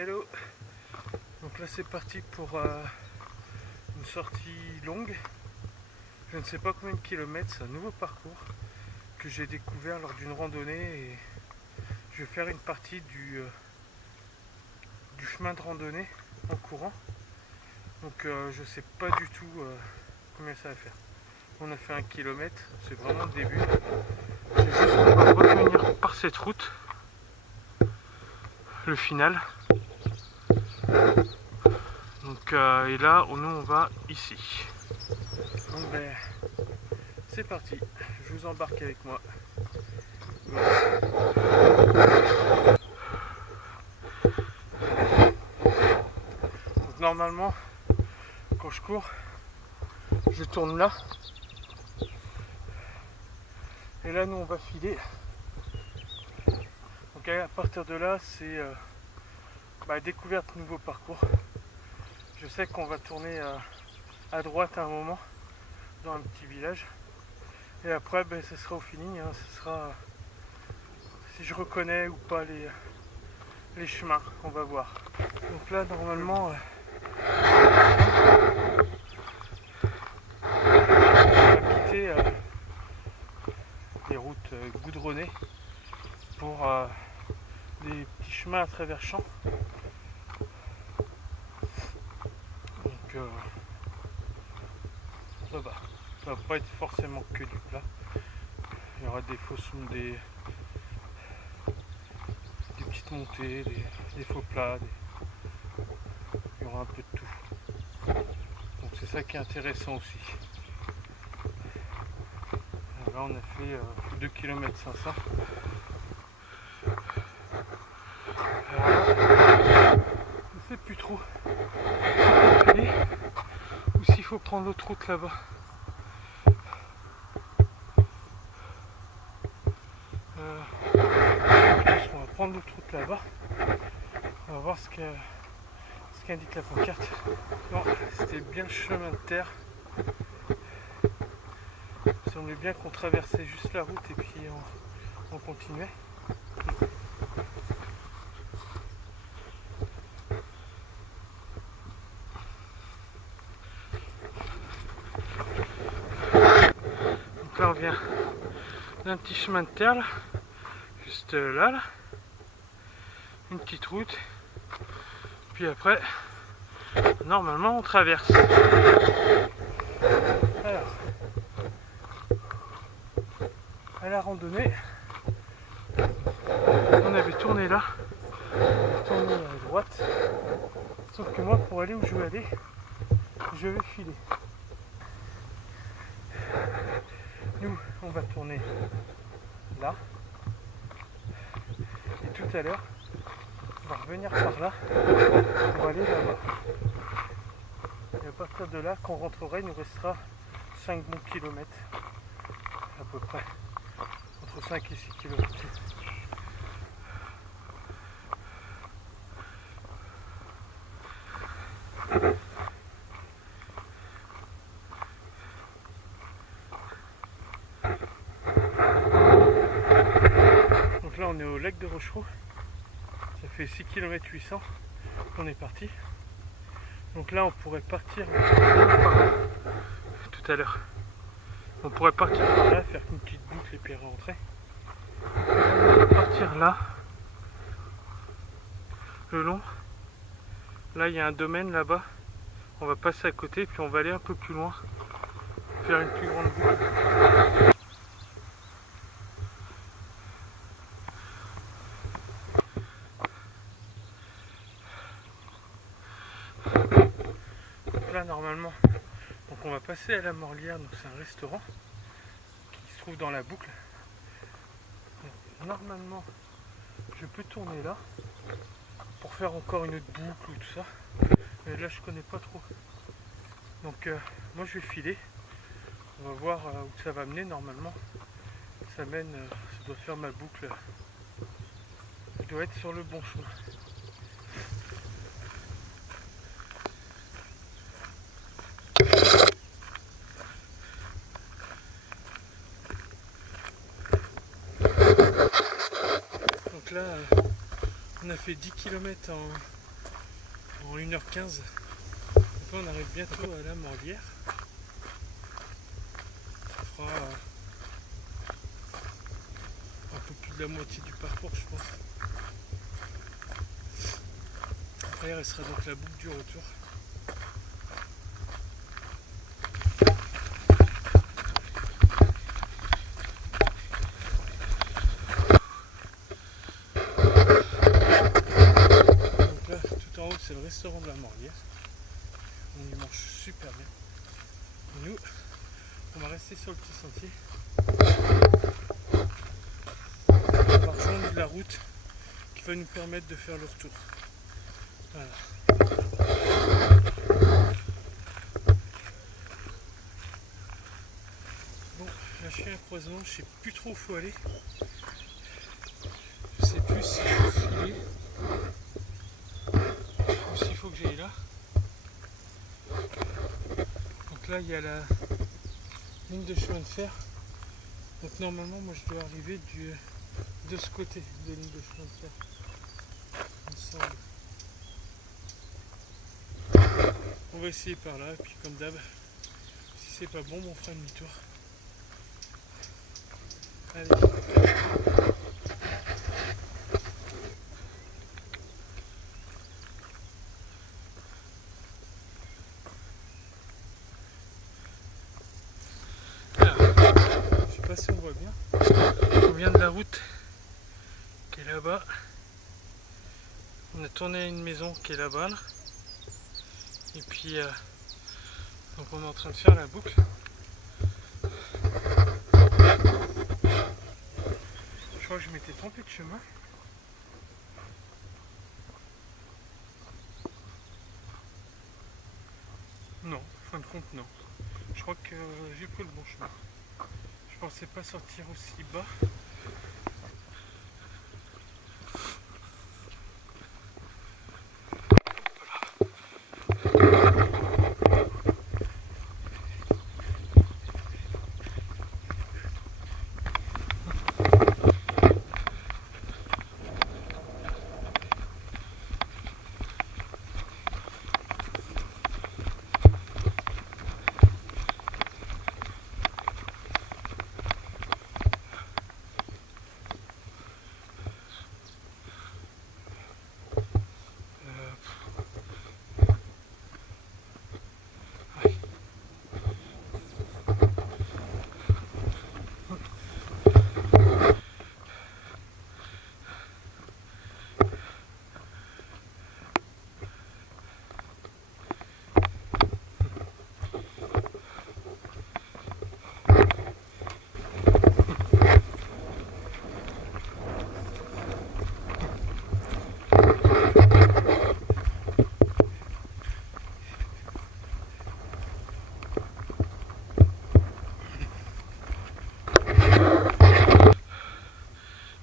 Hello. Donc là c'est parti pour une sortie longue. Je ne sais pas combien de kilomètres, c'est un nouveau parcours que j'ai découvert lors d'une randonnée et je vais faire une partie du chemin de randonnée en courant. Donc je sais pas du tout combien ça va faire. On a fait 1 kilomètre, c'est vraiment le début. J'ai juste revenir par cette route, le final. Donc et là nous on va ici. Donc ben c'est parti, je vous embarque avec moi. Donc normalement quand je cours, je tourne là. Et là nous on va filer. Donc à partir de là c'est découverte de nouveau parcours. Je sais qu'on va tourner à droite à un moment dans un petit village. Et après ce sera au fini, hein, ce sera si je reconnais ou pas les chemins, on va voir. Donc là normalement on va quitter les routes goudronnées pour des petits chemins à travers champs. Donc ça va pas être forcément que du plat. Il y aura des fausses, des petites montées, des faux plats, il y aura un peu de tout. Donc c'est ça qui est intéressant aussi. Là on a fait 2 km 500. Je sais plus trop ou s'il faut prendre l'autre route là-bas. Je pense qu'on va prendre l'autre route là-bas. On va voir ce qu'indique la pancarte. Non, c'était bien le chemin de terre. Il semblait bien qu'on traversait juste la route et puis on continuait. Donc là on vient d'un petit chemin de terre là, juste là, une petite route, puis après normalement on traverse. Alors à la randonnée on avait tourné là, tourné à droite, sauf que moi pour aller où je veux aller je vais filer. Nous on va tourner là et tout à l'heure on va revenir par là pour aller là-bas. Et à partir de là, quand on rentrera, il nous restera 5 bons kilomètres à peu près, entre 5 et 6 kilomètres. Donc là on est au lac de Rochereau, ça fait 6 km 800, on est parti. Donc là on pourrait partir tout à l'heure. On pourrait partir par là, faire une petite boucle et puis rentrer. On va partir là, le long. Là il y a un domaine là-bas. On va passer à côté puis on va aller un peu plus loin, faire une plus grande boucle. Là normalement donc on va passer à la Morlière, donc c'est un restaurant qui se trouve dans la boucle. Donc, normalement je peux tourner là pour faire encore une autre boucle ou tout ça, mais là je connais pas trop, donc moi je vais filer, on va voir où ça va mener. Normalement ça mène, ça doit faire ma boucle, je dois être sur le bon chemin. Donc là on a fait 10 km en 1h15. Donc là, on arrive bientôt à la Morlière. Ça fera un peu plus de la moitié du parcours, je pense. Après, il restera donc la boucle du retour. Donc là, tout en haut, c'est le restaurant de la Morlière. On y mange super bien. Et nous, on va rester sur le petit sentier. On va rejoindre la route qui va nous permettre de faire le retour. Voilà. Bon, là je suis à un croisement, je sais plus trop où il faut aller. Je sais plus si il faut filer ou s'il faut que j'aille là. Donc là il y a la ligne de chemin de fer. Donc normalement moi je dois arriver de ce côté de la ligne de chemin de fer. Il me semble. On va essayer par là, et puis comme d'hab, si c'est pas bon, on fera demi-tour. Allez. Alors, je sais pas si on voit bien. On vient de la route qui est là-bas. On a tourné à une maison qui est là-bas. Là. Et puis, donc on est en train de faire la boucle. Je crois que je m'étais trompé de chemin. Non, en fin de compte, non. Je crois que j'ai pris le bon chemin. Je pensais pas sortir aussi bas.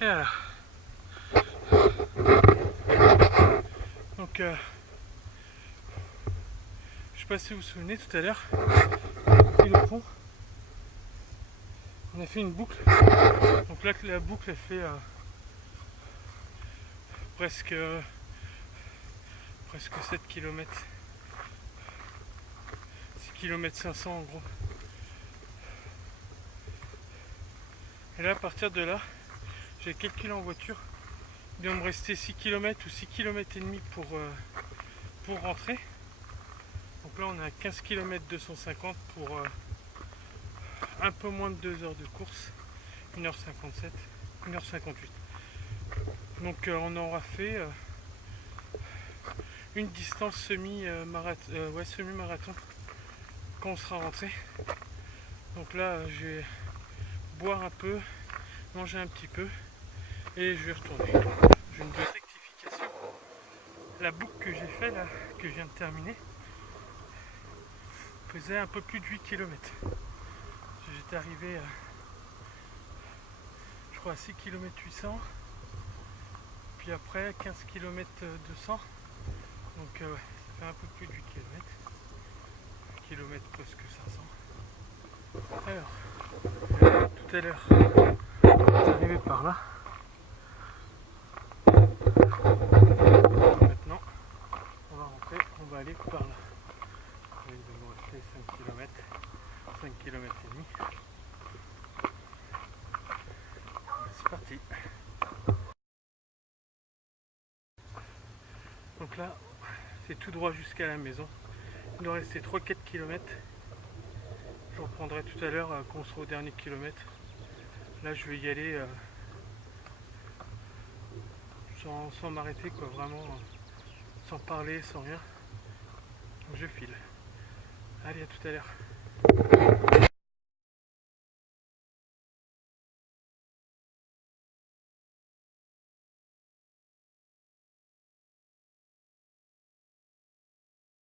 Voilà. Donc, je sais pas si vous vous souvenez tout à l'heure, et le pont, on a fait une boucle. Donc là, la boucle a fait presque 7 km. 6 km 500 en gros. Et là, à partir de là, j'ai calculé en voiture, il doit me rester 6 km ou 6 km et demi pour rentrer. Donc là on est à 15 km 250 pour un peu moins de 2 heures de course, 1h57, 1h58. Donc on aura fait une distance semi-marathon quand on sera rentré. Donc là je vais boire un peu, manger un petit peu et je vais retourner. J'ai une petite rectification. La boucle que j'ai fait là, que je viens de terminer, faisait un peu plus de 8 km. J'étais arrivé à, je crois, à 6 km 800, puis après 15 km 200. Donc ouais, ça fait un peu plus de 8 km. 1 km presque 500. Alors, tout à l'heure, on est arrivé par là. Maintenant, on va rentrer. C'est tout droit jusqu'à la maison. Il doit rester 3-4 km. Je reprendrai tout à l'heure quand on sera au dernier kilomètre. Là je vais y aller sans m'arrêter, quoi, vraiment sans parler, sans rien. Donc je file. Allez, à tout à l'heure.